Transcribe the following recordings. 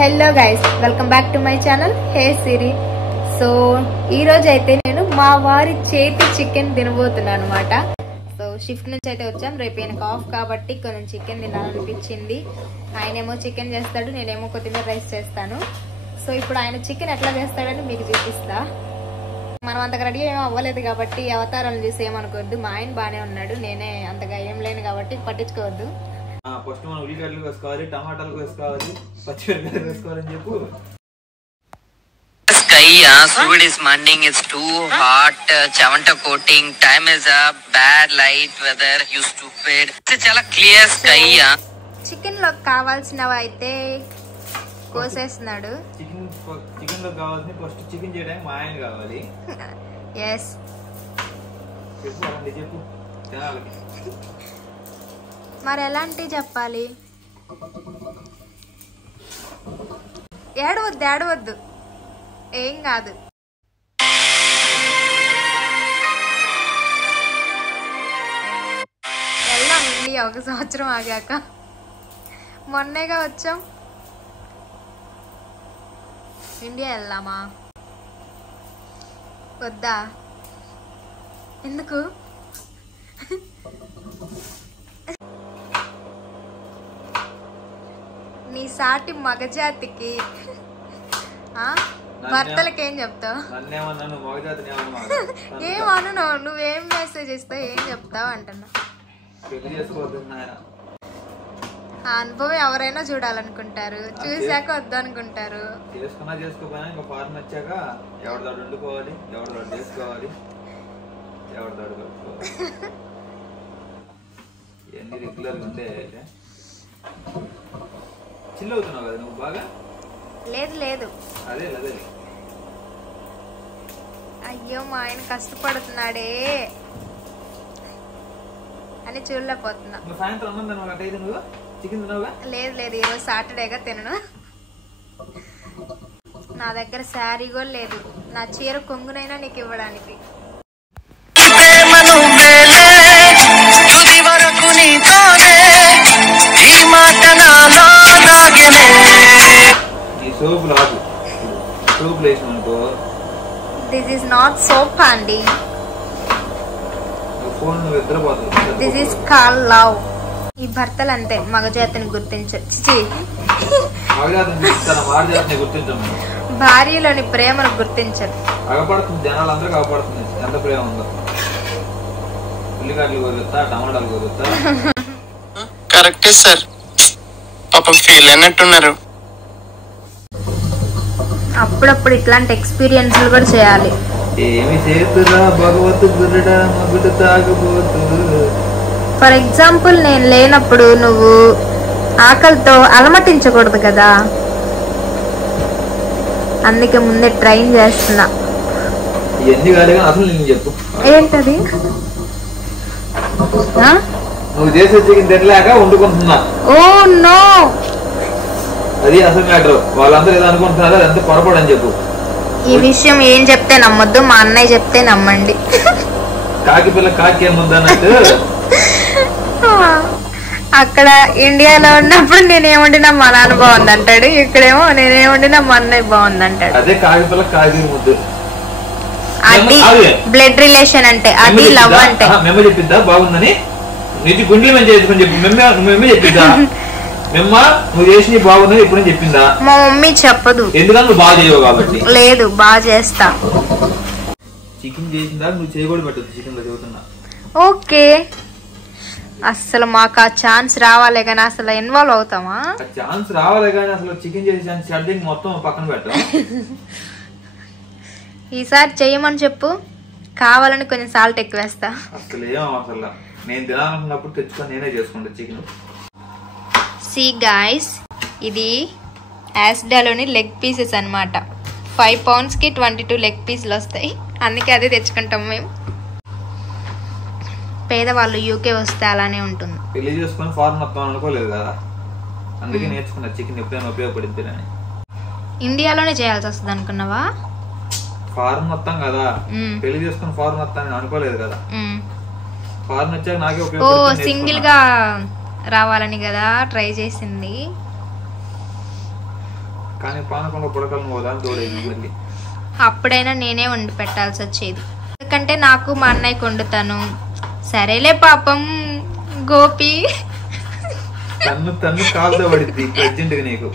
Hello guys, welcome back to my channel hey Siri. So ఈ రోజు అయితే నేను మా వారి చేతి చికెన్ తినబోతున్నాను అనమాట. సో షిఫ్ట్ నుంచి అయితే వచ్చాం. రేపు ఈయనకు ఆఫ్ కాబట్టి కొంచెం చికెన్ తినాలనిపించింది. ఆయనేమో చికెన్ చేస్తాడు, నేనేమో కొత్తిమీర రైస్ చేస్తాను. సో ఇప్పుడు ఆయన చికెన్ ఎట్లా చేస్తాడని మీకు చూపిస్తా. మనం అంతగా రెడీ ఏమో అవ్వలేదు కాబట్టి అవతారాలను చూసి ఏమనుకోవద్దు. మా ఆయన బాగానే ఉన్నాడు, నేనే అంతగా ఏం లేను కాబట్టి పట్టించుకోవద్దు. ఫస్ట్ మనం ఉల్లిగడ్డలు వేసుకోవాలి, టమాటాలు వేసుకోవాలి, పచ్చిమిరపకాయలు వేసుకోవాలని చెప్పు. Kaiya, food is morning, it's too hot, chavanta coating, time is up, bad light, weather, you stupid. It's chala clear Kaiya. Chicken లో కావాల్సినవి అయితే కోసేస్తున్నాడు. చికెన్ లో కావాల్సిన ఫస్ట్ చికెన్ చేయడానికి మా ఆయన కావాలి. ఎస్, చెప్పు జనాలకి. మరి ఎలాంటి చెప్పాలి? ఏడవద్దు, ఏం కాదు. వెళ్దాం ఇండియా, ఒక సంవత్సరం ఆగాక. మొన్నేగా వచ్చాం. ఇండియా వెళ్దామా? వద్దా? ఎందుకు? నీ సాటి మగజాతికి భర్తలకి ఏం చెప్తావు? ఏమను, నువ్వేం మెసేజ్ ఇస్తావు, ఏం చెప్తావు అంటున్నా. ఆ అనుభవం ఎవరైనా చూడాలనుకుంటారు, చూసాక వద్దు అనుకుంటారు. చేసుకోపోయినా ఇంకా ఫారెన్ వచ్చాక ఎవరిదాడు వండుకోవాలి, ఎవరిదాడు చేసుకోవాలి, ఎవరిదాడు కలుపుకోవాలి. ఇవన్నీ రెగ్యులర్గా ఉంటే చిల్ అవుతున్నావు కదా నువ్వు బాగా? లేదు. అదే అయ్యో మా ఆయన కష్టపడుతున్నాడే అని చూడలేకపోతున్నా. సాయంత్రం నువ్వు చికెన్ తినవుగా? లేదు, ఈరోజు సాటర్డేగా తినను. నా దగ్గర శారీ కూడా లేదు, నా చీర కొంగునైనా నీకు ఇవ్వడానికి. దిస్ ఇస్ నాట్ సోప్ అండి, దిస్ ఇస్ కాల్ లవ్. ఈ భర్తలు అంతే, మగజాతిని గుర్తించరు, భార్యలోని ప్రేమను గుర్తించరు. ఎంత ప్రేమ ఉందో. ఉల్లిగడ్డలు కొరుకుతా, టమాటాలు కొరుకుతా. కరెక్టే సార్, పాపం ఫీల్ అయినట్టున్నారు. అప్పుడప్పుడు ఇట్లాంటి ఎక్స్పీరియన్స్లు కూడా చేయాలి. ఏమి చేతురా భగవత్ గురుడా మగుడు తాగబోతు. ఫర్ ఎగ్జాంపుల్ నేను లేనప్పుడు నువ్వు ఆకలితో అలమటించకూడదు కదా, అందుకే ముందే ట్రైన్ చేస్తున్నా. ఇవన్నీ కాదు అసలు నేను చెప్పు ఏంటది? నువ్వు చేసే చికెన్ తినలేక వండుకుంటున్నా. ఓ నో, అది అసలు మ్యాటర్. వాళ్ళందరూ ఏదో అనుకుంటున్నారో అదంతా పొరపాటు అని చెప్పు. ఈ విషయం ఏం చెప్తే నమ్మొద్దు, మా అన్నయ్య చెప్తే నమ్మండి. కాకి పిల్ల కాకి ఏముందన్నట్టు. అక్కడ ఇండియాలో ఉన్నప్పుడు నేనేమండినా మా నాన్న బాగుంది అంటాడు, ఇక్కడేమో నేనేమండినా మా అన్నయ్య బాగుంది అంటాడు. అదే కాకి పిల్ల కాకి ముద్దు. అది బ్లడ్ రిలేషన్ అంటే, అది లవ్ అంటే. మేము చెప్పిద్దా బాగుందని? నీటి గుండెలు మేము చేసుకుని చెప్పు. మేమే చెప్పిద్దా? మేమ్మ నువ్వు చేసి బాగుందని ఇప్పుడు చెప్పిందా? మా మమ్మీ చెప్పదు, ఎందుకని నువ్వు బాగా చేయవు కాబట్టి. లేదు, బాగా చేస్తా. చికెన్ చేసిందా నువ్వు చేయకూడదు పెట్టదు చికెన్ లో చెబుతున్నా. ఓకే, అసలు మాకు ఆ ఛాన్స్ రావాలే కానీ అసలు ఇన్వాల్వ్ అవుతామా? ఛాన్స్ రావాలే కానీ అసలు చికెన్ చేసి షెడ్డింగ్ మొత్తం పక్కన పెట్టాం. ఈసారి చెయ్యమని చెప్పు, కావాలని కొంచెం సాల్ట్ ఎక్కువ వేస్తా. అసలు ఏమో అసలు నేను తినాలనుకున్నప్పుడు తెచ్చుకొని నేనే చేసుకుంటా చికెన్. సీ గాయ్స్, ఇది యాస్డాలోని లెగ్ పీసెస్ అనమాట. 5 poundsకి 22 లెగ్ పీసులు వస్తాయి, అందుకే అదే తెచ్చుకుంటాం మేము. పేదవాళ్ళు యూకే వస్తే అలానే ఉంటుంది. పెళ్లి చేసుకొని ఫారెన్ వస్తాం అనుకోలేదు కదా, అందుకే నేర్చుకున్నా చికెన్ ఎప్పుడైనా ఉపయోగపడింది అని. ఇండియాలోనే చేయాల్సి వస్తుంది అనుకున్నావా? ఫారెన్ వస్తాం కదా, పెళ్లి చేసుకుని ఫారెన్ వస్తాను అనుకోలేదు కదా. ఫారెన్ వచ్చాక నాకే ఉపయోగపడుతుంది. సింగిల్ గా రావాలని కదా ట్రై చేసింది. కానీ పానకంలో పుడకలను పోదా తోడైంది మళ్ళీ. అప్పుడైనా నేనే వండి పెట్టాల్సి వచ్చేది, ఎందుకంటే నాకు మా అన్నయ్యకి వండుతాను. సరేలే పాపం గోపి తన్ను కాలుతో పడింది అర్జెంటుగా నీకు.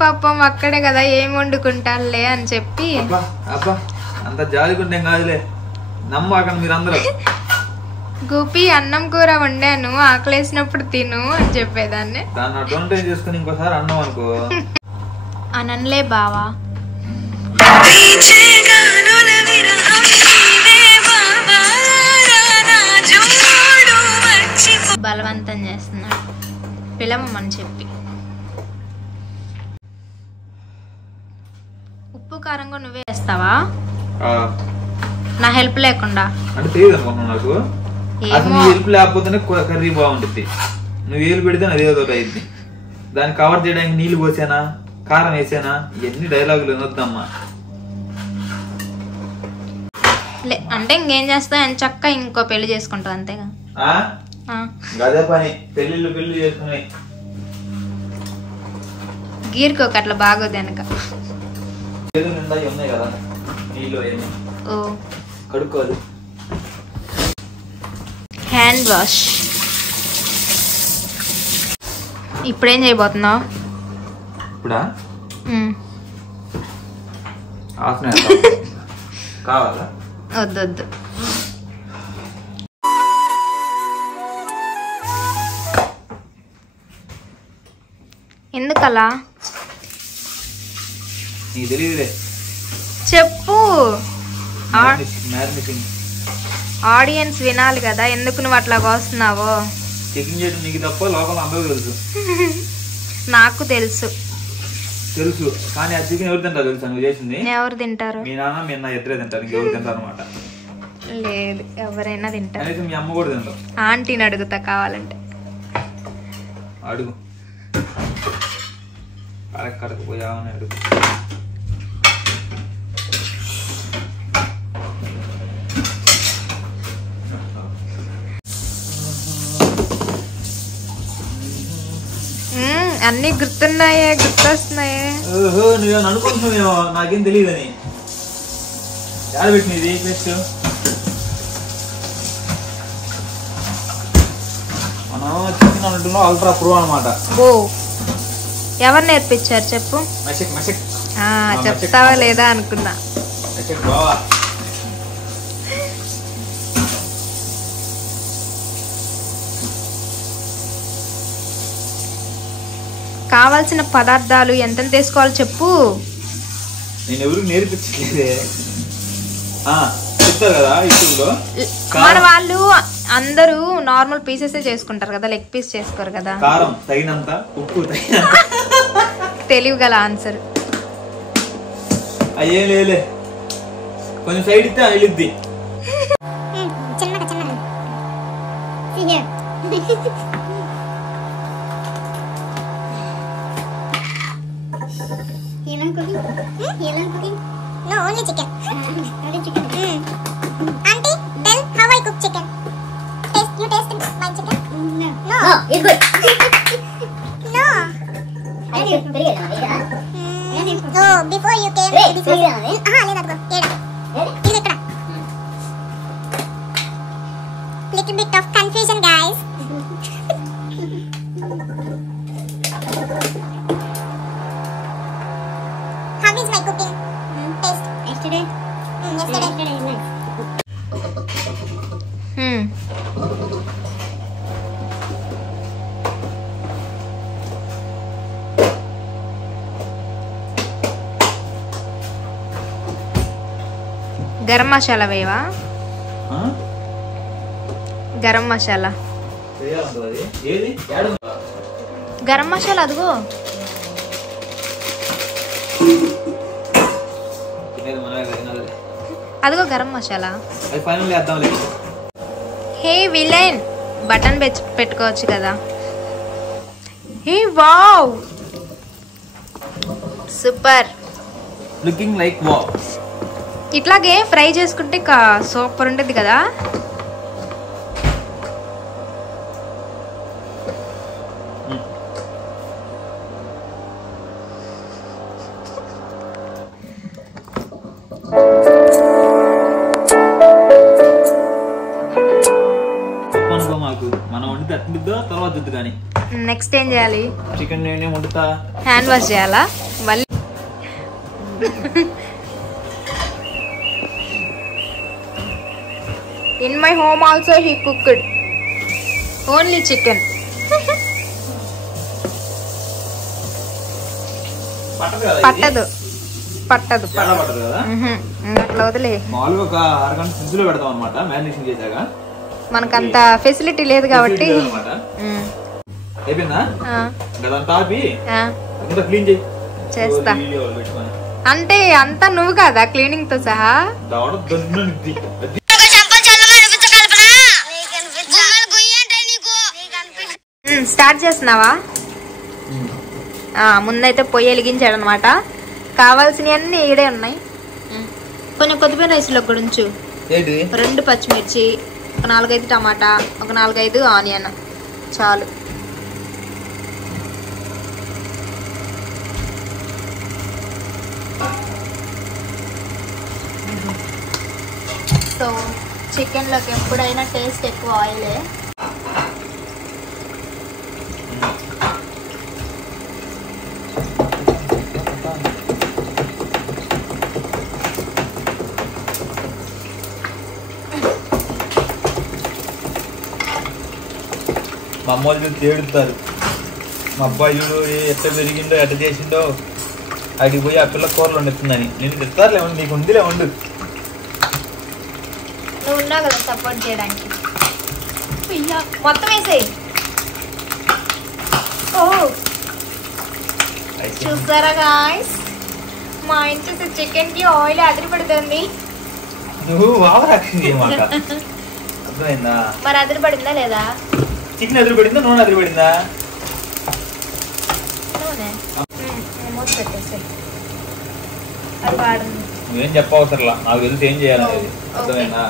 పాపం అక్కడే కదా ఏం వండుకుంటానులే అని చెప్పి. అబ్బా అంత జాలిగుండేం కాదులే, నమ్మాకండి మీరందరూ. గోపి అన్నం కూర వండాను, ఆకలేసినప్పుడు తిను అని చెప్పేదాన్ని. దాన్ని అటువంటి చేసుకుని ఇంకోసారి అన్నం అనుకో. అనన్లే బావా. బలవంతం చేస్తున్నాడు పిలవమని చెప్పి. ఉప్పు కారంగా నువ్వే వేస్తావా నా హెల్ప్ లేకుండా? అంటే తెలియదు అనుకున్నావు నాకు. అసలు నీ హెల్ప్ లేకపోతేనే కర్రీ బాగుంటుంది. నువ్వు ఏలు పెడితే అదేదో అయింది. దాన్ని కవర్ చేయడానికి నీళ్లు పోసానా, కారం వేసానా, ఇవన్నీ డైలాగులు వినొద్దమ్మా. అంటే ఇంకేం చేస్తా అని చక్క ఇంకో పెళ్లి చేసుకుంటావు అంతేగా. అదే పని, పెళ్లి చేసుకున్నాయి. గీరుకోక అట్లా బాగోదు వెనక. ఉన్నాయి కదా నీళ్ళు కడుక్కోదు. Hand wash. ఇప్పుడేం చేయబోతున్నావు? ఇప్పుడా కావాలా? వద్దొద్దు. ఎందుకలా? నీకు తెలియదులే, చెప్పు. మ్యారినేటింగ్ ఆడియన్స్ వినాలి కదా, ఎందుకు నువ్వు అట్లా కోస్తున్నావో. చెకింగ్ చేయడం నీకు తప్ప లోపల అందరూ తెలుసు. నాకు తెలుసు, కానీ ఆ చికెన్ ఎవరు తింటారు తెలుసా? నువ్వు చేసింది ఎవరు తింటారు? మీ నాన్న మీ అన్న ఇద్దరే తింటారు, ఇంకెవరు తింటారు అనమాట? లేదు, ఎవరైనా తింటారు. కనీసం మీ అమ్మ కూడా తింటారు. ఆంటీని అడుగుతా కావాలంటే. అడుగు, కడకు పోయావని అడుగు. అన్ని గుర్తున్నాయే, గుర్తొస్తున్నాయే. ఓహో, నువ్వు అనుకుంటున్నావేమో, నాకేం తెలియదని. యాడ పెట్టినది పేస్ట్? మనం చికెన్ అంటున్నాం అల్ట్రా ప్రో అనమాట. ఓ, ఎవరు నేర్పించారు చెప్పు? చెప్తావా లేదా అనుకున్నా. కావాల్సిన పదార్థాలు ఎంత తీసుకోవాలి చెప్పు. నేను ఎవరికి నేర్పించలేదే, చెప్తారు కదా యూట్యూబ్లో. మన వాళ్ళు అందరూ నార్మల్ పీసెస్ చేసుకుంటారు కదా, లెగ్ పీస్ చేసుకోరు కదా. కారం తగినంత, ఉప్పు తగినంత. తెలివి గల ఆన్సర్. అయ్యే లేలే, కొంచెం సైడ్ ఇస్తే అలిద్ది. No, only chicken. Only chicken. Auntie, tell how I cook chicken. You tasted my chicken? No. No, it's good. No. Oh, before you came. Little bit of confusion, guys. How is my cooking taste? Yesterday. Yesterday is nice. Garam masala వేవా? Garam masala, garam masala అదిగో. అదిగో garam masala. Hey villain, button పెట్టుకోవచ్చు కదా. Hey wow, super. Looking like wow. ఇట్లాగే fry చేసుకుంటే super ఉంటుంది కదా. వద్దు కానీ. నెక్స్ట్ ఏం చేయాలి? చికెన్ నేనే వండుతా. హ్యాండ్ వాష్ చేయాలా మళ్ళీ? In my home also he cooked only chicken. పట్టదు పట్టదు కదా అట్లా వదిలే. మామూలుగా ఒక అరగంట ఫ్రిడ్జ్ లో పెడతాం అనమాట మ్యారినేషన్ చేశాక. మనకంత ఫెసిలిటీ లేదు కాబట్టి. అయిపోయిందా? గదంతా ఆపి క్లీన్ చేయి. చేస్తా. అంటే అంతా నువ్వు కదా క్లీనింగ్ తో సహా? స్టార్ట్ చేస్తున్నావా? ముందైతే పొయ్యి వెలిగించాడు అనమాట. కావాల్సినవన్నీ ఈడే ఉన్నాయి. కొంచెం కొద్దిగా రైస్లో కూడా ఉంచు. 2 పచ్చిమిర్చి, ఒక 4-5 టమాటా, ఒక 4-5 ఆనియన్ చాలు. సో చికెన్లోకి ఎప్పుడైనా టేస్ట్ ఎక్కువ ఆయిలే. మా అమ్మ వాళ్ళు తేడుతారు. మా అబ్బాయి చూడు ఎట్ట పెరిగిండో ఎట్ట చేసిండో, అడిగి పోయి ఆ పిల్ల కూరలు వండుతుందని. నేను తిడతారు లేవండి, నీకు ఉందిలే వండు. నువ్వు ఉన్నావు కదా సపోర్ట్ చేయడానికి. మొత్తం వేసేయి. ఓ చూసారా గాయ్స్, మా ఇంటి చికెన్ కి ఆయిల్ అదిరి పడుతుంది. నువ్వు వావరాక్షి చేయమాట. అర్థమైందా? మరి అదిరి పడిందా లేదా? చికెన్ ఎదురు పడిందా, నూనె ఎదురు పడిందా? నువ్వేం చెప్పవసరలా, నాకు తెలిసి ఏం చేయాలనేది. అర్థమైందా?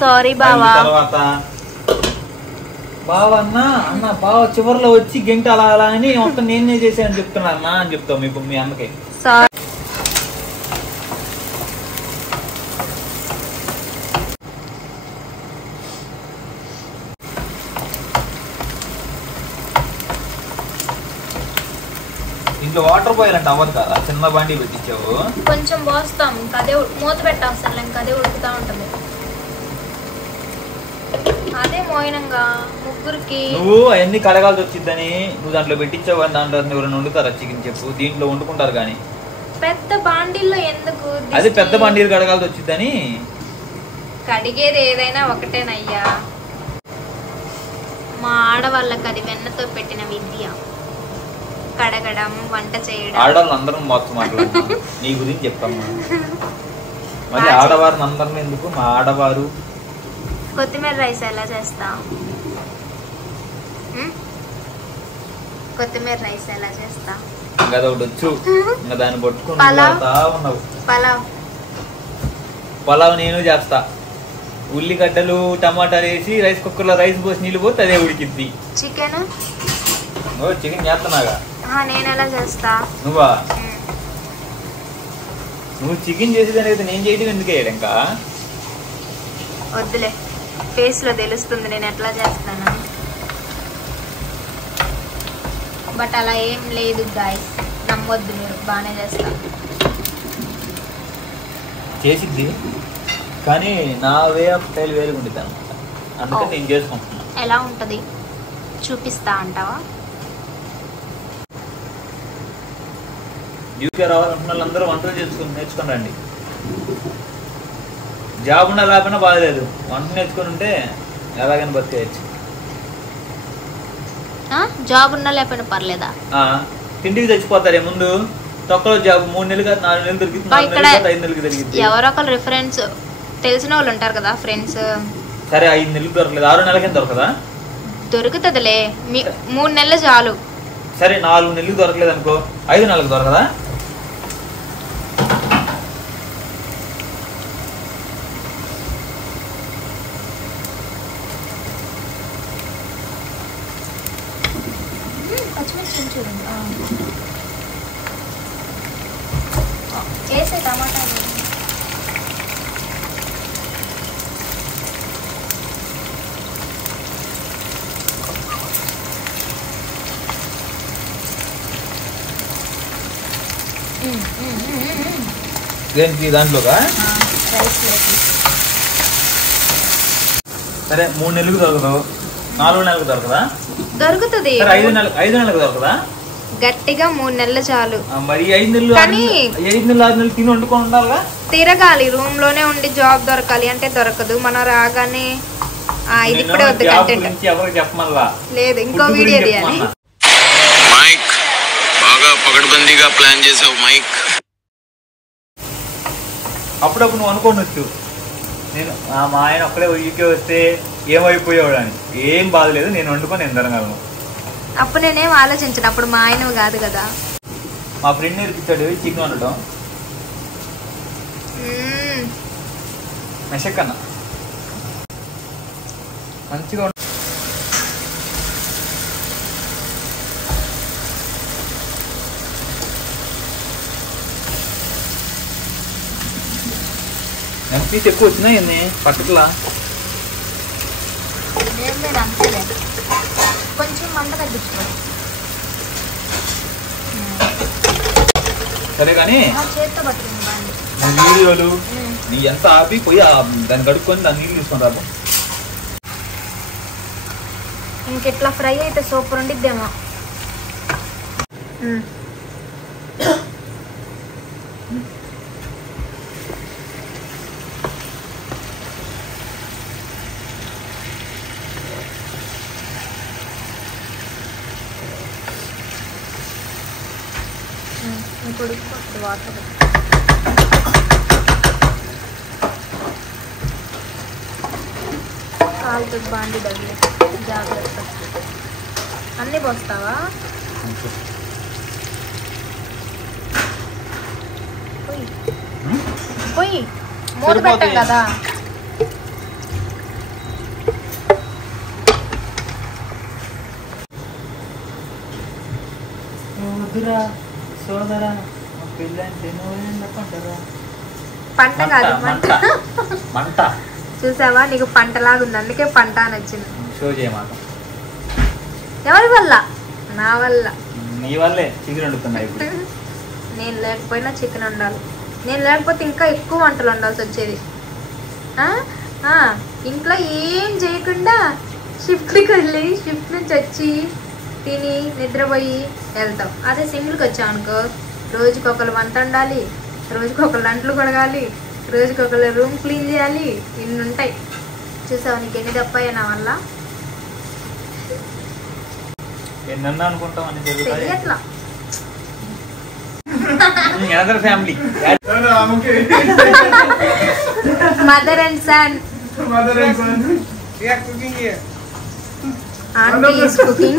సారీ బావా. తర్వాత బావ అన్న బావ చివరిలో వచ్చి గంట అలా అలా అని మొత్తం నేనే చేశాను చెప్తున్నా అన్న అని చెప్తావు మీ అన్నకి. ఇంట్లో వాటర్ పోయాలంటే అవ్వదు కదా, చిన్న బండి పెట్టించావు. కొంచెం పోస్తాం, ఇంకా అదే మూత పెట్టాల్సిన ఇంకా అదే ఉడుకుతా ఉంటుంది. అదే మోయినంగా ముగ్గురికి. నువ్వు అవన్నీ కడగాల్సి వచ్చిద్దని నువ్వు దాంట్లో పెట్టించావు కానీ దాంట్లో ఎవరైనా వండుతారా చికెన్ చెప్పు? దీంట్లో వండుకుంటారు కానీ పెద్ద బాండీల్లో ఎందుకు? అదే పెద్ద బండిలు కడగాల్సి వచ్చిద్దని. కడిగేది ఏదైనా ఒకటేనయ్యా, మా ఆడవాళ్ళకి అది వెన్నతో పెట్టిన విద్య. కడగడం, వంట చేయడం. ఆడవాళ్ళని అందరం మొత్తం మాట్లాడు, నీ గురించి చెప్తామ్మా. మళ్ళీ ఆడవారిని అందరిని ఎందుకు? మా ఆడవారు. కొత్తిమీర రైస్ ఎలా చేస్తా? కొత్తిమీర రైస్ ఎలా చేస్తా? ఇంకా ఒకటి వచ్చు, ఇంకా దాన్ని పట్టుకుని ఉన్నావు. పలావ్ నేను చేస్తా. ఉల్లిగడ్డలు టమాటాలు వేసి రైస్ కుక్కర్ లో రైస్ పోసి నీళ్ళు పోతే అదే ఉడికిద్ది. Chicken chicken చేస్తున్నాగా. నేను ఎలా చేస్తా? నువ్వా? నువ్వు చికెన్ చేసేదానికి నేను చేయడం ఎందుకు వేయడం? ఇంకా వద్దులే, ఫేస్ లో తెలుస్తుంది నేను ఎట్లా చేస్తాను. బట్ అలా ఏం లేదు గాయ్స్, నమ్మొద్దు మీరు. బాగానే చేస్తా. చేసిద్ది కానీ నా వే ఆఫ్ స్టైల్ వేరుగా ఉంటుంది అనమాట, అందుకని నేను చేసుకుంటున్నా. ఎలా ఉంటది చూపిస్తా అంటావా? యూకే రావాలనుకున్న వాళ్ళందరూ వంటలు నేర్చుకుని రండి. జాబ్ ఉన్నా లేకపోయినా బాధలేదు, వంట నేర్చుకుని ఉంటే ఎలాగైనా బతికేయచ్చు. జాబ్ ఉన్నా లేకపోయినా పర్లేదా? ఇంటికి తెచ్చిపోతారే ముందు. తొక్కలో జాబ్ 3 నెలలు కాదు 4 నెలలు దొరికింది, 4 నెలలు కాదు 5 నెలలకి దొరికింది. ఎవరో ఒకరు రిఫరెన్స్ తెలిసిన వాళ్ళు ఉంటారు కదా, ఫ్రెండ్స్. సరే 5 నెలలకు దొరకలేదు, 6 నెలలకేం దొరకదా? దొరుకుతుందిలే, 3 నెలలు చాలు. సరే 4 నెలలకు దొరకలేదు అనుకో, 5 నెలలకు దొరకదా? చేసే టమాటా దేనికి దాంట్లోగా సరే 3 నెలలకు దొరకదు 4 నెలలకు దొరకదా దొరుకుతుంది 5 నెలలకు దొరకదా గట్టిగా 3 నెలలు చాలు మరి 5 నెలలు 6 నెలలు తిని వండుకొని ఉండాలిగా తిరగాలి రూమ్ లోనే ఉండి జాబ్ దొరకాలి అంటే దొరకదు మనం రాగానే ఇది ఇప్పుడే వద్దు కంటెంట్ ఎవరికి చెప్పమల్లా లేదు ఇంకో వీడియో తీయాలి మైక్ బాగా పగడ్బందీగా ప్లాన్ చేసావు మైక్ అప్పుడప్పుడు నువ్వు అనుకోనొచ్చు నేను మా ఆయన ఒక్కడే ఊరికే వస్తే ఏమైపోయాడు అని ఏం బాధ లేదు నేను వండుకొని నేను తినగలను అప్పుడు నేనేం ఆలోచించను అప్పుడు మా ఆయన కాదు కదా మా ఫ్రెండ్ నేర్పించాడు చికెన్ వండటం మెషక్కన్న మంచిగా పీస్ ఎక్కువ వచ్చినాయి ఎన్ని పట్టుకులా కొంచెం మంట తగ్గించుకోండి సరే కానీ చేత్తో పట్టుకుంది బాగుంది నీ వీడియోలు నీ ఎంత ఆపి పోయి దాన్ని కడుక్కొని దాన్ని నీళ్ళు తీసుకొని రాబో ఇంకెట్లా ఫ్రై అయితే సూపర్ ఉండిద్దేమో వాటర్ కాలుతో బాండి దగ్గర జాగ్రత్త అన్నీ పోస్తావా పోయి మూత పెట్టాం కదా పంట కాదు మంట చూసావా నీకు పంటలాగా ఉంది అందుకే పంట అని వచ్చింది షో చేయమాట ఎవరి వల్ల నా వల్ల నీ వల్లే చికెన్ వండుతున్నాయి నేను లేకపోయినా చికెన్ వండాలి నేను లేకపోతే ఇంకా ఎక్కువ వంటలు వండాల్సి వచ్చేది ఇంట్లో ఏం చేయకుండా షిఫ్ట్కి వెళ్ళి షిఫ్ట్ నుంచి వచ్చి తిని నిద్రపోయి వెళ్తాం అదే సింగిల్కి వచ్చాం అనుకో రోజుకొకరు వంట వండాలి రోజుకొకరు అంట్లు కొడగాలి రోజుకొకరు రూమ్ క్లీన్ చేయాలి ఇన్ని ఉంటాయి చూసావు నీకు ఎన్ని తప్పాయా నా వల్ల ఎన్నన్నా అనుకుంటామని తెలియట్లా family mother and son Auntie is cooking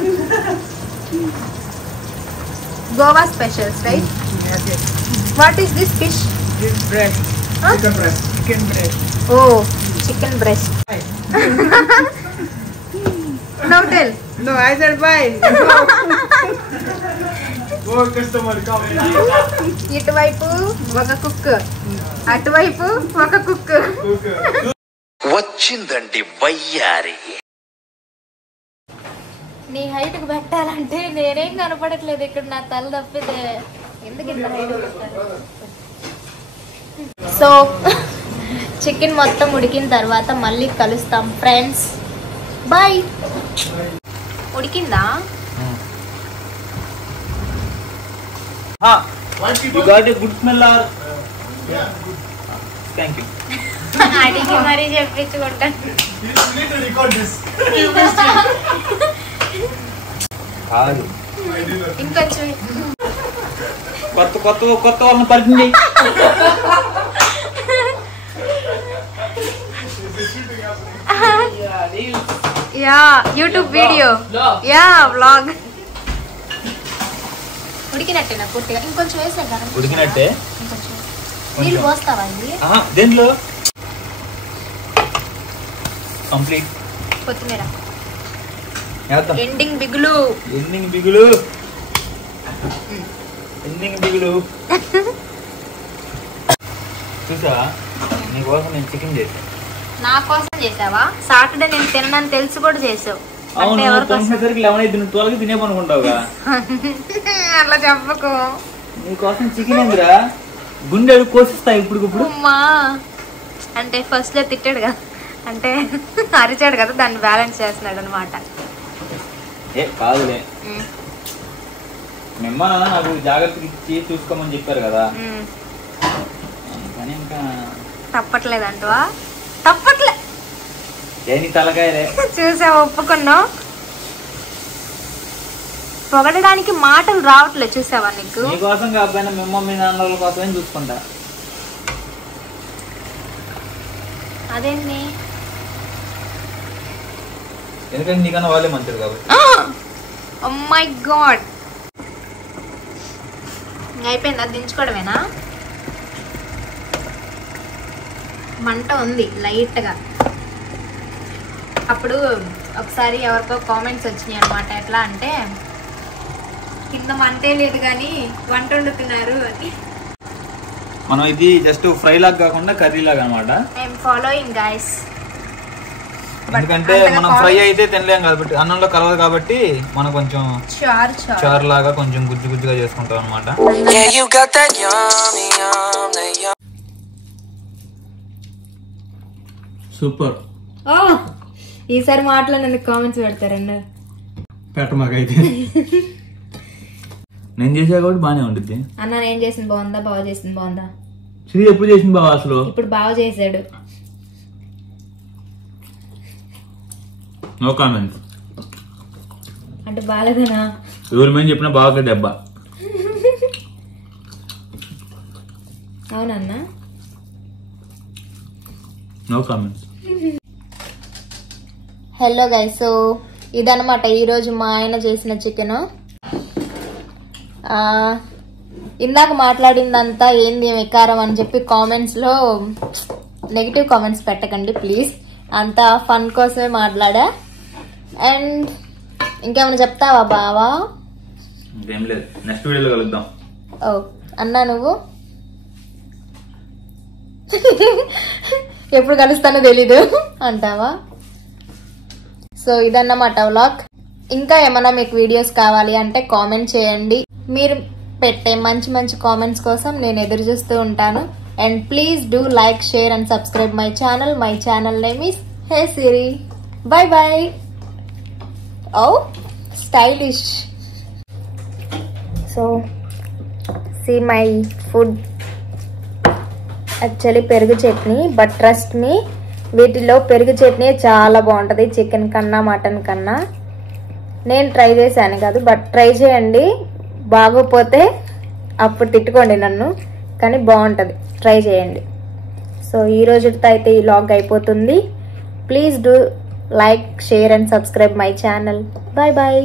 Goa specials, right? Yes. What is this fish? This breast. Huh? Chicken breast. Chicken breast. Oh, chicken breast. No, tell. No, I said fine. More customer come. ఇటువైపు ఒక cook అటువైపు ఒక cook వచ్చిందండి వయ్యారి నీ height కు పెట్టాలంటే నేనేం కనపడట్లేదు ఇక్కడ నా తల తప్పితే ఎందుకు ఇంత హైట్ పెట్టాలి సో చికెన్ మొత్తం ఉడికిన తర్వాత మళ్ళీ కలుస్తాం ఫ్రెండ్స్ బాయ్ ఉడికిందా You got a good smell or? Yeah, good. Thank you. అడిగి మరీ చెప్పించుకుంటాను కాదు ఇంకొంచెం కొత్త వాళ్ళని పరిచయం చేయి యా యూట్యూబ్ వీడియో యా వ్లాగ్ ఉడికినట్టేనా పూర్తిగా ఇంకొంచెం వేసే కదా ఉడికినట్టే నీళ్ళు పోస్తావా ఇది దేంట్లో కంప్లీట్ కొత్తిమీర వేద్దాం ఎండింగ్ బిగులు ఎండింగ్ బిగులు చూసా నీకోసం నేను చికెన్ చేశాను నా కోసం చేసావా సాటర్డే నేను తినని తెలిసి కూడా చేసావు అవును 9:30 11 నువ్వు 12కి తినేమనుకుంటావుగా అట్లా చెప్పకు నీకోసం చికెన్ ఏందిరా, గుండె కోసిస్తా ఇప్పుడు. అమ్మా అంటే ఫస్ట్ లో తిట్టాడు కదా, అంటే అరిచాడు కదా, దాన్ని బ్యాలెన్స్ చేస్తున్నాడు అనమాట. ఏ కాదులే, మిమ్మ నాకు జాగ్రత్తగా ఇచ్చి చూసుకోమని చెప్పారు కదా, కానీ ఇంకా తప్పట్లేదంటవా? తప్పట్లే, దేని తలకాయలే. చూసా, ఒప్పుకున్నావు. పొగడడానికి మాటలు రావట్లేదు, చూసావా? నీకు నీకోసం కాకపోయినా మీ మమ్మీ నాన్నల కోసమే చూసుకుంటా. అదేంటి? ఎందుకంటే నీకన్నా వాళ్ళే మంచిది కాబట్టి. ఓ మై గాడ్, అయిపోయిందా? దించుకోవడమేనా? మంట ఉంది లైట్ గా. అప్పుడు ఒకసారి ఎవరికో కామెంట్స్ వచ్చినాయి అనమాట, ఎట్లా అంటే కింద మంటే లేదు కానీ వంట వండుతున్నారు అని. మనం ఇది జస్ట్ ఫ్రై లాగా కాకుండా కర్రీ లాగా అనమాట. I'm following guys. ఎందుకంటే మనం ఫ్రై అయితే తినలేం కాబట్టి, అన్నంలో కలవదు కాబట్టి మనం కొంచెం చారు లాగా కొంచెం గుజ్జు గుజ్జుగా చేసుకుంటాం అనమాట. సూపర్. ఈసారి మాట్లాడినందుకు కామెంట్స్ పెడతారన్న. పెట్టమాకైతే నేను చేసా కాబట్టి బానే ఉంటుంది. అన్న నేను చేసింది బాగుందా, బాగా చేసింది బాగుందా? శ్రీ ఎప్పుడు చేసింది బాగా, అసలు ఇప్పుడు బాగా చేసాడు. No comments. అంటే బాగాలేదనా? ఎవరి మేము చెప్పినా బాగా దెబ్బ. అవునన్నా? No comments. Hello guys, so ఇదనమాట ఈరోజు మా ఆయన చేసిన చికెన్. ఇందాక మాట్లాడిందంతా ఏంది వికారం అని చెప్పి కామెంట్స్లో నెగిటివ్ కామెంట్స్ పెట్టకండి ప్లీజ్. అంతా ఫన్ కోసమే మాట్లాడా. అండ్ ఇంకేమైనా చెప్తావా బావా? ఇంకేం లేదు, నెక్స్ట్ వీడియోలో కలుద్దాం. ఓ అన్నా, నువ్వు ఎప్పుడు కలుస్తానో తెలీదు అంటావా? సో ఇదన్నమాట వ్లాగ్. ఇంకా ఏమైనా మీకు వీడియోస్ కావాలి అంటే కామెంట్ చేయండి. మీరు పెట్టే మంచి మంచి కామెంట్స్ కోసం నేను ఎదురు చూస్తూ ఉంటాను. And please do like, share and subscribe my channel. My channel name is hey Siri. Bye bye. Oh stylish. So see my food, actually పెరుగు చట్నీ. బట్ ట్రస్ట్ మీ, వీటిలో పెరుగు చట్నీ చాలా బాగుంటుంది చికెన్ కన్నా మటన్ కన్నా. నేను ట్రై చేశాను కాదు, బట్ ట్రై చేయండి. బాగోపోతే అప్పుడు తిట్టుకోండి నన్ను, కానీ బాగుంటుంది, ట్రై చేయండి. సో ఈ రోజుతో అయితే ఈ వ్లాగ్ అయిపోతుంది. Please do like, share and subscribe my channel. Bye bye.